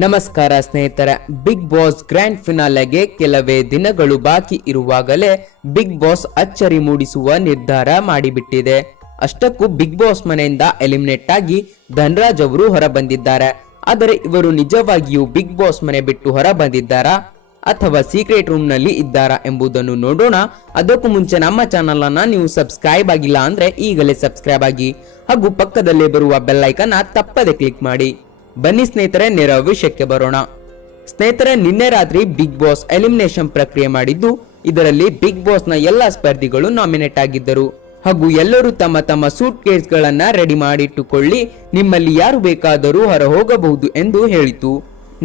ನಮಸ್ಕಾರ ಸ್ನೇಹಿತರೆ, big boss grand ಫಿನಾಲೆಗೆ ಕೆಲವೇ ದಿನಗಳು ಬಾಕಿ ಇರುವಾಗಲೇ ಬಿಗ್ ಬಾಸ್ ಅಚ್ಚರಿ ಮೂಡಿಸುವ ನಿರ್ಧಾರ ಮಾಡಿಬಿಟ್ಟಿದೆ. ಅಷ್ಟಕ್ಕೂ ಬಿಗ್ ಬಾಸ್ ಮನೆಯಿಂದ ಎಲಿಮಿನೇಟ್ ಆಗಿ ಧನ್ರಾಜ್ ಅವರು ಹೊರ ಬಂದಿದ್ದಾರೆ. ಆದರೆ ಇವರು ನಿಜವಾಗಿಯೂ ಬಿಗ್ ಬಾಸ್ ಮನೆ ಬಿಟ್ಟು ಹೊರ ಬಂದಿದ್ದಾರಾ ಅಥವಾ ಸೀಕ್ರೆಟ್ ರೂಮ್ ನಲ್ಲಿ ಇದ್ದಾರಾ ಎಂಬುದನ್ನು ನೋಡೋಣ. ಅದಕ್ಕೂ ಮುಂಚೆ ನಮ್ಮ ಚಾನಲ್ ಅನ್ನ ನೀವು ಸಬ್ಸ್ಕ್ರೈಬ್ ಆಗಿಲ್ಲ ಅಂದ್ರೆ ಈಗಲೇ ಸಬ್ಸ್ಕ್ರೈಬ್ ಆಗಿ ಹಾಗೂ ಪಕ್ಕದಲ್ಲೇ ಬರುವ ಬೆಲ್ ಐಕಾನ್ ತಪ್ಪದೆ ಕ್ಲಿಕ್ ಮಾಡಿ. ಬನ್ನಿ ಸ್ನೇಹಿತರೆ, ನೇರ ವಿಷಯಕ್ಕೆ ಬರೋಣ. ಸ್ನೇಹಿತರೆ, ನಿನ್ನೆ ರಾತ್ರಿ ಬಿಗ್ ಬಾಸ್ ಎಲಿಮಿನೇಷನ್ ಪ್ರಕ್ರಿಯೆ ಮಾಡಿದ್ದು, ಇದರಲ್ಲಿ ಬಿಗ್ ಬಾಸ್ ನ ಎಲ್ಲಾ ಸ್ಪರ್ಧಿಗಳು ನಾಮಿನೇಟ್ ಆಗಿದ್ದರು ಹಾಗೂ ಎಲ್ಲರೂ ತಮ್ಮ ತಮ್ಮ ಸೂಟ್ ಕೇಸ್ ಗಳನ್ನ ರೆಡಿ ಮಾಡಿಟ್ಟುಕೊಳ್ಳಿ, ನಿಮ್ಮಲ್ಲಿ ಯಾರು ಬೇಕಾದರೂ ಹೊರ ಹೋಗಬಹುದು ಎಂದು ಹೇಳಿತು.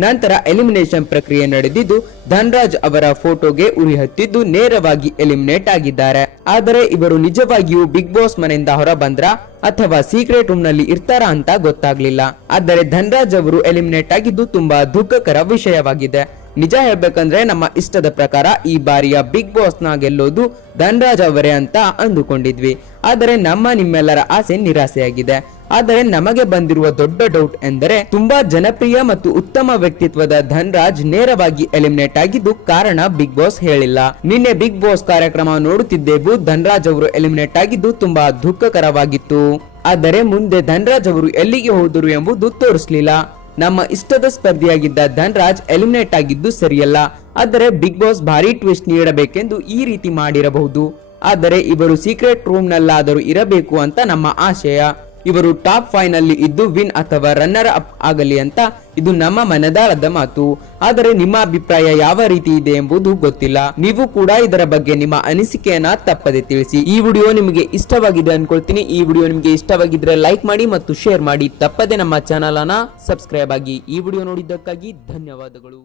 ನಂತರ ಎಲಿಮಿನೇಷನ್ ಪ್ರಕ್ರಿಯೆ ನಡೆದಿದ್ದು, ಧನ್ರಾಜ್ ಅವರ ಫೋಟೋಗೆ ಉರಿ ಹತ್ತಿದ್ದು ನೇರವಾಗಿ ಎಲಿಮಿನೇಟ್ ಆಗಿದ್ದಾರೆ. ಆದರೆ ಇವರು ನಿಜವಾಗಿಯೂ ಬಿಗ್ ಬಾಸ್ ಮನೆಯಿಂದ ಹೊರ ಬಂದ್ರ ಅಥವಾ ಸೀಕ್ರೆಟ್ ರೂಮ್ ನಲ್ಲಿ ಇರ್ತಾರಾ ಅಂತ ಗೊತ್ತಾಗ್ಲಿಲ್ಲ. ಆದರೆ ಧನ್ರಾಜ್ ಅವರು ಎಲಿಮಿನೇಟ್ ಆಗಿದ್ದು ತುಂಬಾ ದುಃಖಕರ ವಿಷಯವಾಗಿದೆ. ನಿಜ ಹೇಳ್ಬೇಕಂದ್ರೆ ನಮ್ಮ ಇಷ್ಟದ ಪ್ರಕಾರ ಈ ಬಾರಿಯ ಬಿಗ್ ಬಾಸ್ ನ ಗೆಲ್ಲೋದು ಧನ್ರಾಜ್ ಅವರೇ ಅಂತ ಅಂದುಕೊಂಡಿದ್ವಿ. ಆದರೆ ನಿಮ್ಮೆಲ್ಲರ ಆಸೆ ನಿರಾಸೆಯಾಗಿದೆ. ಆದರೆ ನಮಗೆ ಬಂದಿರುವ ದೊಡ್ಡ ಡೌಟ್ ಎಂದರೆ, ತುಂಬಾ ಜನಪ್ರಿಯ ಮತ್ತು ಉತ್ತಮ ವ್ಯಕ್ತಿತ್ವದ ಧನ್ರಾಜ್ ನೇರವಾಗಿ ಎಲಿಮಿನೇಟ್ ಆಗಿದ್ದು ಕಾರಣ ಬಿಗ್ ಬಾಸ್ ಹೇಳಿಲ್ಲ. ನಿನ್ನೆ ಬಿಗ್ ಬಾಸ್ ಕಾರ್ಯಕ್ರಮ ನೋಡುತ್ತಿದ್ದೆವು. ಧನ್ರಾಜ್ ಅವರು ಎಲಿಮಿನೇಟ್ ಆಗಿದ್ದು ತುಂಬಾ ದುಃಖಕರವಾಗಿತ್ತು. ಆದರೆ ಮುಂದೆ ಧನ್ರಾಜ್ ಅವರು ಎಲ್ಲಿಗೆ ಹೋದರು ಎಂಬುದು ತೋರಿಸಲಿಲ್ಲ. ನಮ್ಮ ಇಷ್ಟದ ಸ್ಪರ್ಧಿಯಾಗಿದ್ದ ಧನ್ರಾಜ್ ಎಲಿಮಿನೇಟ್ ಆಗಿದ್ದು ಸರಿಯಲ್ಲ. ಆದರೆ ಬಿಗ್ ಬಾಸ್ ಭಾರಿ ಟ್ವಿಸ್ಟ್ ನೀಡಬೇಕೆಂದು ಈ ರೀತಿ ಮಾಡಿರಬಹುದು. ಆದರೆ ಇವರು ಸೀಕ್ರೆಟ್ ರೂಮ್ ನಲ್ಲಾದರೂ ಇರಬೇಕು ಅಂತ ನಮ್ಮ ಆಶಯ. ಇವರು ಟಾಪ್ 5 ನಲ್ಲಿ ಇದ್ದು ವಿನ್ ಅಥವಾ ರನ್ನರ್ ಅಪ್ ಆಗಲಿ ಅಂತ ಇದು ನಮ್ಮ ಮನದಾಳದ ಮಾತು. ಆದರೆ ನಿಮ್ಮ ಅಭಿಪ್ರಾಯ ಯಾವ ರೀತಿ ಇದೆ ಎಂಬುದು ಗೊತ್ತಿಲ್ಲ. ನೀವು ಕೂಡ ಇದರ ಬಗ್ಗೆ ನಿಮ್ಮ ಅನಿಸಿಕೆಯನ್ನ ತಪ್ಪದೆ ತಿಳಿಸಿ. ಈ ವಿಡಿಯೋ ನಿಮಗೆ ಇಷ್ಟವಾಗಿದೆ ಅನ್ಕೊಳ್ತೀನಿ. ಈ ವಿಡಿಯೋ ನಿಮಗೆ ಇಷ್ಟವಾಗಿದ್ರೆ ಲೈಕ್ ಮಾಡಿ ಮತ್ತು ಶೇರ್ ಮಾಡಿ. ತಪ್ಪದೆ ನಮ್ಮ ಚಾನಲ್ ಅನ್ನ ಸಬ್ಸ್ಕ್ರೈಬ್ ಆಗಿ. ಈ ವಿಡಿಯೋ ನೋಡಿದ್ದಕ್ಕಾಗಿ ಧನ್ಯವಾದಗಳು.